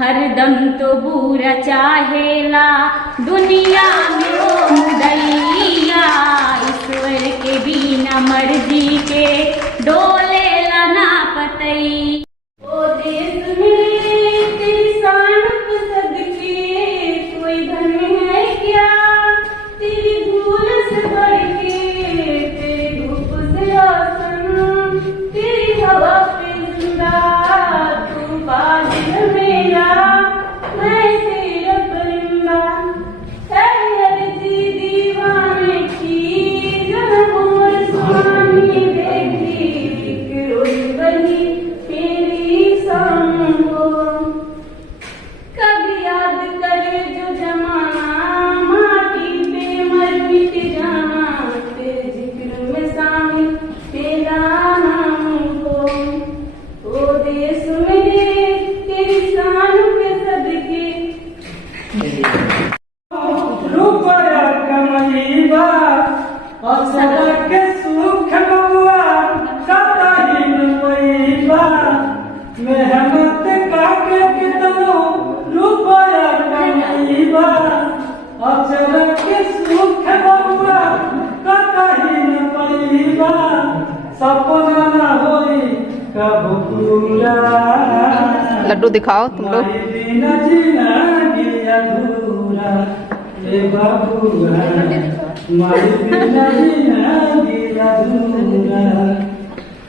हरदम तो बुरा चाहेला दुनिया में वो मुदैया, ईश्वर के बिना मर्जी के डोलेला ना पतई। ओ देश में तेरी शान पे सदके कोई धन है क्या, तेरी धूल से बढ़ के तेरी धूप से आसन, तेरी हवा पे जिंदा तू बादल मेरा, मैं तेरा परिंदा। हर जी दीवाने की जब मोर स्वामी देखी, बिखरोई बनी तेरी शान को। कभी याद करे जो जमाना, माटी पे मर मिट जाना, तेरे जिक्र में शामिल तेरा नाम को। ओ देश मेरे तेरी शान पे सदके। रुपया कमईबा अक्षरा के सुख बउआ कतही न पईबा, मेहनत काके कितनो रुपया कमईबा अक्षरा के सुख बउआ कतही न पईबा, सपना न होई कब पूरा। लड्डू दिखाओ तुम लोग। जीना जिंदगी अधूरा ए बाबूआ, मारी बिना जिंदगी अधूरा।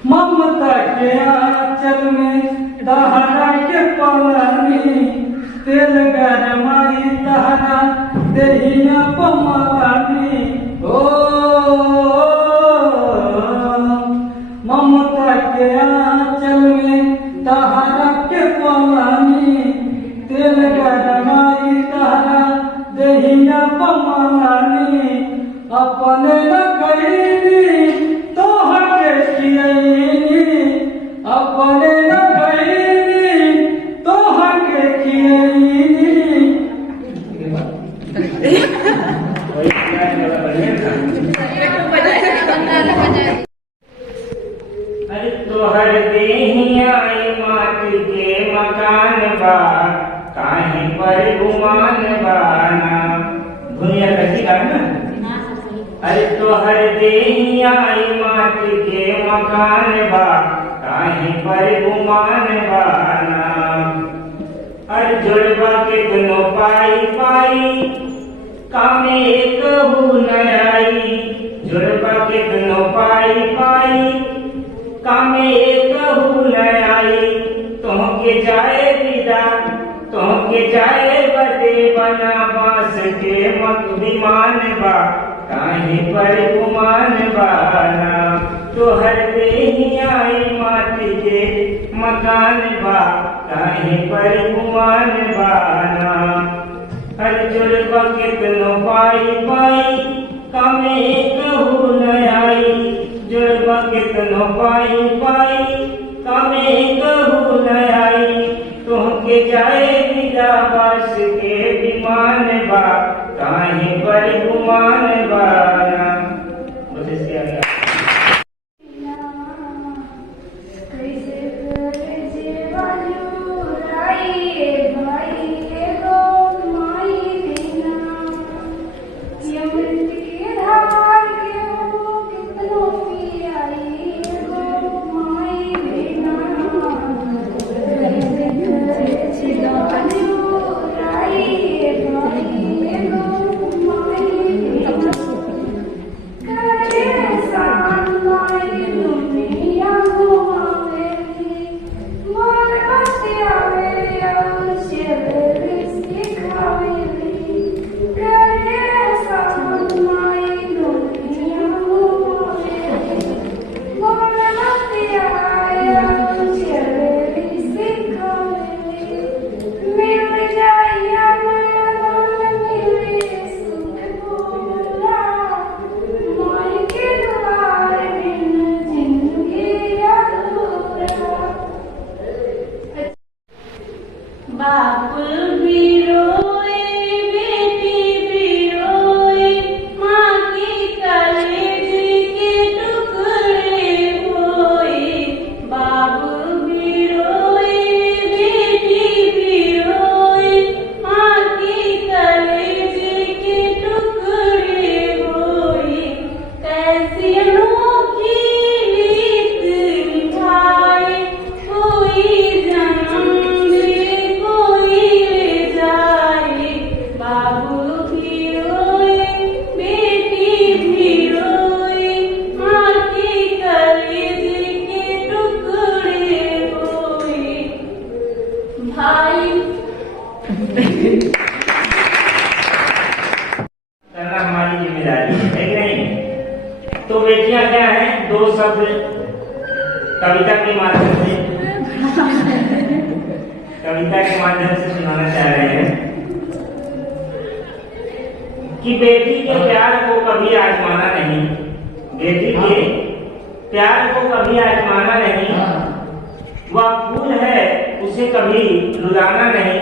ममता के आंचल में दहरा के पलानी, तेल गरमाई तहरा देहिया पमानी। ओ ममता के आंचल में दहरा के पलानी, तेल गरमाई तहरा देहिया पमानी। अपने न कईनी तोहर के खियैनी, अपने न कईनी तोहर के खियैनी। अरे तोहर देहिया माटी के मकान बा, काहे पर गुमान बाना। दुनिया कैसी का ना। अरे तोहर देहिया माटी के मकान बा, काहे पर गुमान बाना। अरे जुड़वा के दोनों पाई पाई कामे एक न आई, जुड़वा के दोनों पाई पाई कामे एक न आई। तुमके जाए विदा तुमके जाए बदे बना बास के विमान बा, काहे पर गुमान बाना। तोहर देहिया माटी के मकान बा, काहे पर गुमान बाना। हर जुड़वा कितनो पाई पाई कामे कहू न आई, जुड़वा कितनो पाई पाई कामे कहू न आई। तुमके जाए विदा बास के विमान बा, काहे पर गुमान बाना। ऐसी अनोखी रीत निभाए, कोई जन्म दे कोई ले जाए। बाबू भी रोए बेटी भी रोए, माँ की कलेजे के टुकड़े रोए। भाई करना हमारी जिम्मेदारी है कि नहीं? तो बेटियां क्या हैं, दो शब्द कविता के माध्यम से सुनाना चाह रहे हैं कि बेटी के प्यार को कभी आजमाना नहीं, बेटी के प्यार को कभी आजमाना नहीं। वह फूल है उसे कभी रुलाना नहीं।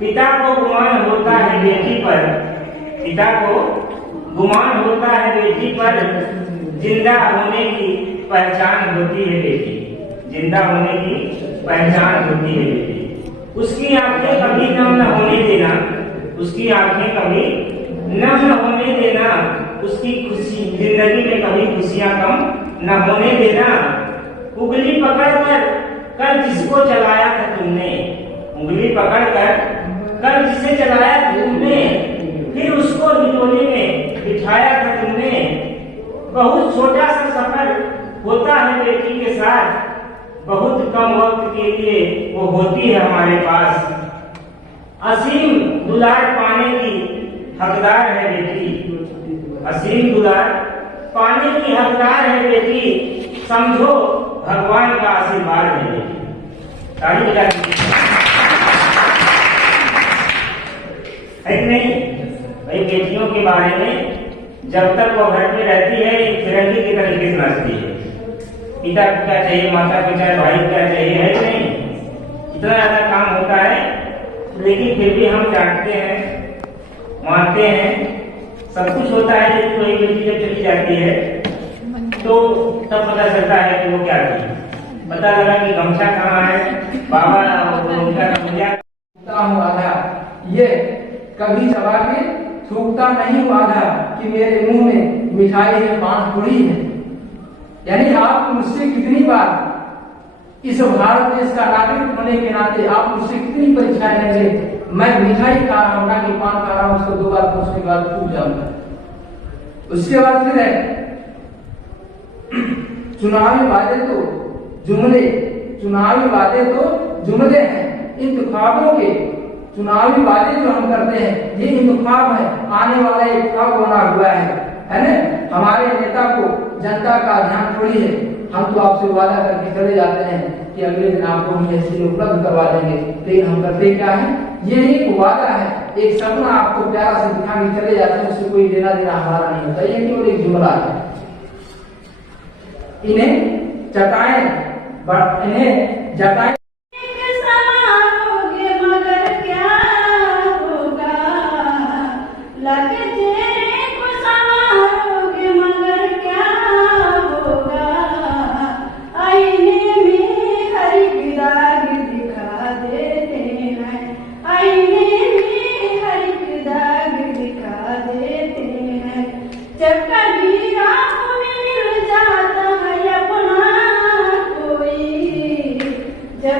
पिता को गुमान होता है बेटी पर, पिता को गुमान होता है बेटी पर, जिंदा होने की पहचान होती है बेटी, जिंदा होने की पहचान होती है बेटी। उसकी आंखें कभी नम न होने देना, उसकी आंखें कभी नम न होने देना। उसकी खुशी जिंदगी में कभी खुशियां कम न होने देना। उंगली पकड़ कर कल जिसको चलाया था तुमने, उंगली पकड़ कर कल जिसे चलाया था तुमने, फिर उसको हिलोने में बिठाया था तुमने। बहुत छोटा सा सफर होता है बेटी के साथ, बहुत कम वक्त के लिए वो होती है हमारे पास। असीम दुलार पाने की हकदार है बेटी, असीम दुलार पाने की हकदार है बेटी। समझो भगवान का आशीर्वाद है बेटी। ताली बजा है कि नहीं भाई? बेटियों के बारे में जब तक वो घर में रहती है एक फिरंगी की तरीके से नाचती है। पिता को क्या चाहिए, माता को क्या, भाई को क्या चाहिए, है कि नहीं? इतना ज्यादा काम होता है, लेकिन फिर भी हम जानते हैं, मानते हैं, सब कुछ होता है। लेकिन वही बेटी जब चली जाती है तो तब पता चलता है कि वो क्या थी। पता लगा कि गमछा कहाँ है, बाबा उनका आधा ये कभी चबा के थूकता नहीं हूँ आधा कि मेरे मुंह में मिठाई है, पान थोड़ी है। यानी आप मुझसे कितनी बार इस भारत देश का नागरिक होने के नाते आप मुझसे कितनी परीक्षाएं लेंगे, मैं मिठाई खा रहा हूँ ना कि पान खा रहा हूँ, उसको 2 बार पूछने के बाद फूक जाऊंगा। उसके बाद फिर है चुनावी वादे तो जुमले, चुनावी वादे तो जुमले हैं। इंतखाबों के चुनावी वादे जो हम करते हैं ये इंतखाब है, आने वाला एक ख्वाब बना हुआ है ना? हमारे नेता को जनता का ध्यान थोड़ी है। हम तो आपसे वादा करके चले जाते हैं कि अगले दिन आपको हम ये चीज उपलब्ध करवा देंगे, लेकिन हम करते क्या है? ये एक वादा है, एक सपना आपको प्यारा से दिखा के चले जाते हैं, उससे कोई लेना देना हमारा नहीं होता। ये केवल एक जुमला है। इन्हें जताएं, इन्हें जताएं। जब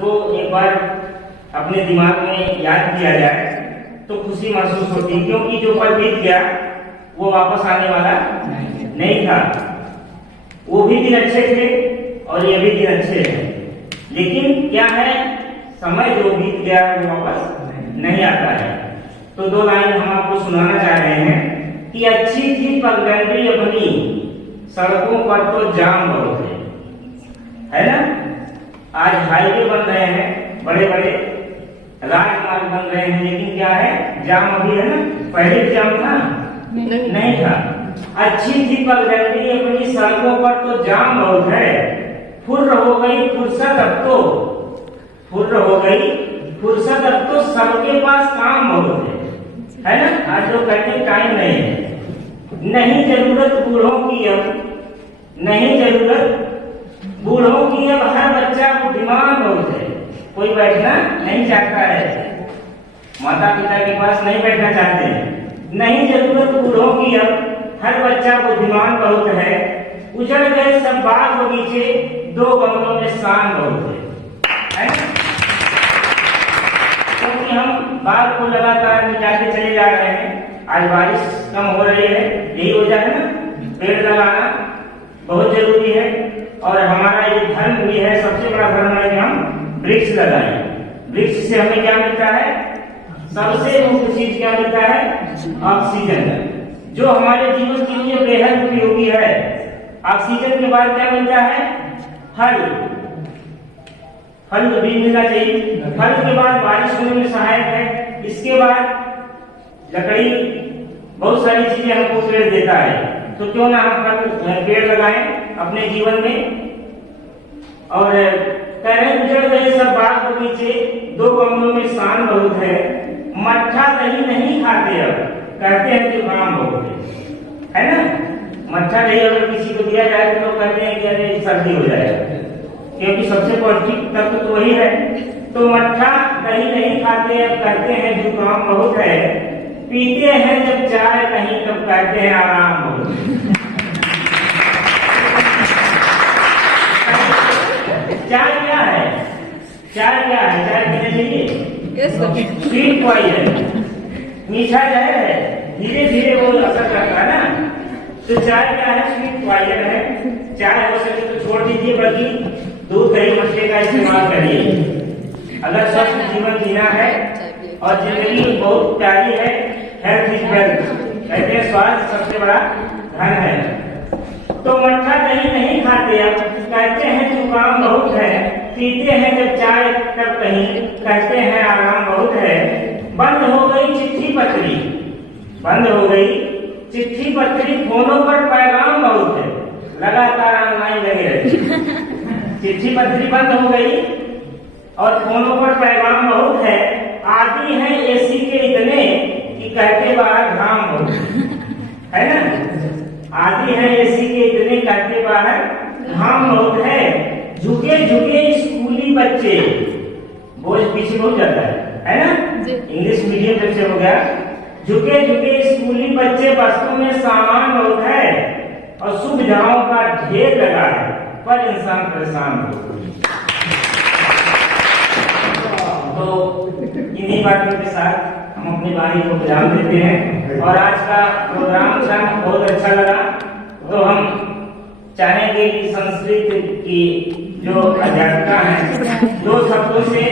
उसको एक बार अपने दिमाग में याद किया जाए तो खुशी महसूस होती है, क्योंकि जो पल बीत गया वो वापस आने वाला नहीं था। वो भी दिन अच्छे थे और ये भी दिन अच्छे हैं, लेकिन क्या है, समय जो बीत गया वो वापस नहीं आता है। तो दो लाइन हम आपको सुनाना चाह रहे हैं कि अच्छी थी पगडंडी अपनी, सड़कों पर तो जाम बहुत है ना। आज हाईवे बन रहे हैं, बड़े बड़े राजमार्ग बन रहे हैं, लेकिन क्या है, जाम अभी है ना, पहले भी जाम था नहीं था। अच्छी थी पगडंडी अपनी, सड़कों पर तो जाम बहुत है, फुर्र हो गई फुर्सत अब तो, फुर्र हो गई फुर्सत अब तो सबके पास काम बहुत है ना। आज लोग कहते हैं टाइम नहीं है, नहीं जरूरत बूढ़ों की अब, नहीं जरूरत बूढ़ों की अब, हर बच्चा बुद्धिमान बहुत है। कोई बैठना नहीं चाहता है, माता पिता के पास नहीं बैठना चाहते हैं। नहीं जरूरत बूढ़ों की अब, हर बच्चा बुद्धिमान बहुत है, उजड़ गए सब बाग बगीचे, दो गमलों में शान बहुत है ना। क्योंकि हम बाग को लगातार मिटाते चले जा रहे हैं। आज बारिश कम हो रही है, यही वजह है ना। पेड़ लगाना बहुत जरूरी है, और हमारा ये धर्म भी है, सबसे बड़ा धर्म है कि हम वृक्ष लगाएं। वृक्ष से हमें क्या मिलता है, सबसे मुख्य चीज क्या मिलता है, ऑक्सीजन, जो हमारे जीवन के लिए बेहद उपयोगी है। ऑक्सीजन के बाद क्या मिलता है, फल, फल भी मिलना चाहिए। फल के बाद बारिश होने में सहायक है। इसके बाद लकड़ी, बहुत सारी चीजें हमको पेड़ देता है, तो क्यों ना हम पेड़ लगाएं अपने जीवन में। और कह रहे उजड़ गए सब बाग बगीचे, दो गमलों में शान बहुत है, मट्ठा दही नहीं खाते अब, कहते हैं जुकाम बहुत है ना। मट्ठा दही अगर किसी को दिया जाए तो लोग कहते हैं कि अरे सर्दी हो जाएगा, क्योंकि सबसे पौष्टिक तत्व तो वही है। तो मट्ठा दही नहीं खाते अब, कहते हैं जुकाम बहुत है, पीते हैं जब चाय नहीं तब कहते हैं आराम बहुत। चाय क्या है, चाय क्या है, चाय पीना चाहिए, स्वीट पॉइजन, मीठा जहर है, धीरे धीरे वो असर करता है ना। तो चाय क्या है, स्वीट पॉइजन है। चाय हो सके तो छोड़ दीजिए, बल्कि दूध दही मट्ठे का इस्तेमाल करिए। अगर स्वस्थ जीवन जीना है और जिंदगी बहुत प्यारी है, हेल्थ इज वेल्थ, कहते हैं स्वास्थ्य सबसे बड़ा धन है। तो मट्ठा दही नहीं खाते अब, कहते हैं जुकाम बहुत है, पीते हैं जब चाय तब कहीं, कहते हैं आराम बहुत है। बंद हो गई चिट्ठी पत्री, बंद हो गई चिट्ठी पत्री, फोनों पर पैगाम बहुत है, लगातार ऑनलाइन लगे रहते। चिट्ठी पत्री बंद हो गई और फोनों पर पैगाम बहुत है। आदि है एसी के इतने कि कहते बाहर घाम बहुत है ना। आदि है एसी के इतने, कहते बाहर घाम बहुत है। झुके झुके स्कूली बच्चे, बोझ पीछे बहुत जाता है ना। इंग्लिश मीडियम जब से हो गया, झुके झुके स्कूली बच्चे, बस्तों में सामान बहुत है और सुविधाओं का ढेर लगा है, पर इंसान परेशान हो। तो इन्हीं बातों के साथ हम अपनी वाणी को विराम देते हैं। और आज का प्रोग्राम बहुत अच्छा लगा। तो हम चाहेंगे कि संस्कृत की जो अध्यापिका है, दो शब्दों से